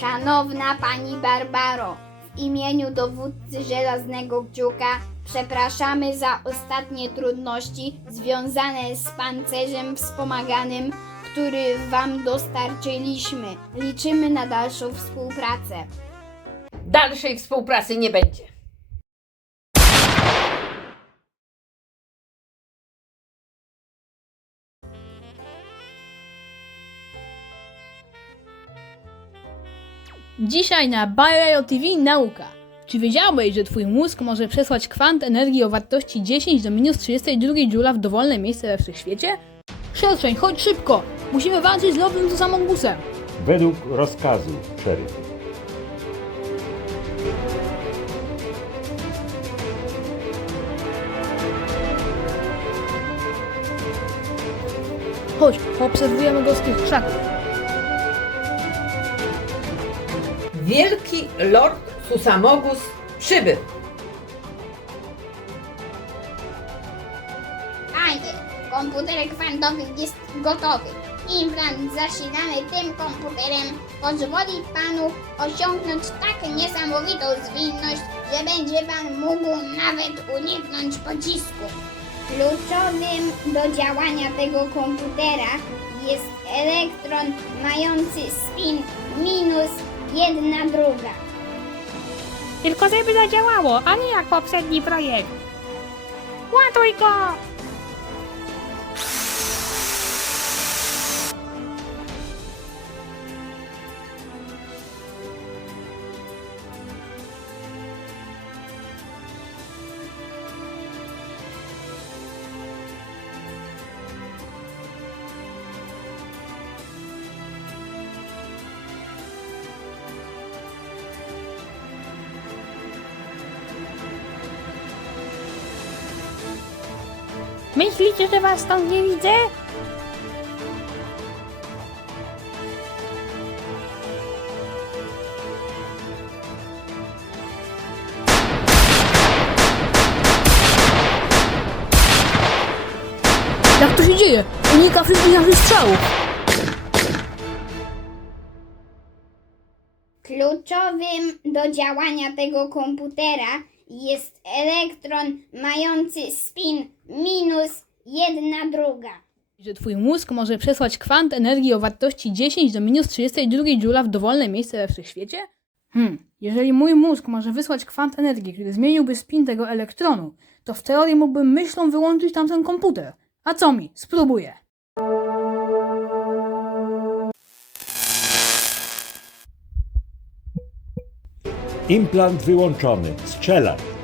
Szanowna pani Barbaro, w imieniu dowódcy Żelaznego Kciuka przepraszamy za ostatnie trudności związane z pancerzem wspomaganym, który wam dostarczyliśmy. Liczymy na dalszą współpracę. Dalszej współpracy nie będzie. Dzisiaj na Bio TV nauka. Czy wiedziałeś, że twój mózg może przesłać kwant energii o wartości 10 do minus 32 joula w dowolne miejsce we wszechświecie? Szelszeń, chodź szybko! Musimy walczyć z lowym tu samogusem. Według rozkazu, szeryf. Chodź, obserwujemy go z tych krzaków. Wielki Lord Susamogus przybył. Panie, komputer kwantowy jest gotowy. Implant zasilany tym komputerem pozwoli panu osiągnąć tak niesamowitą zwinność, że będzie pan mógł nawet uniknąć pocisku. Kluczowym do działania tego komputera jest elektron mający spin minus jedna druga. Tylko żeby zadziałało, a nie jak poprzedni projekt. Ładuj go! Myślicie, że was stąd nie widzę? Jak to się dzieje? Unika wszystkich naszych strzałów. Kluczowym do działania tego komputera jest elektron mający spin minus jedna druga. Że twój mózg może przesłać kwant energii o wartości 10 do minus 32 joula w dowolne miejsce we wszechświecie? Hmm, jeżeli mój mózg może wysłać kwant energii, który zmieniłby spin tego elektronu, to w teorii mógłbym myślą wyłączyć tamten komputer. A co mi? Spróbuję. Implant wyłączony. Strzelaj.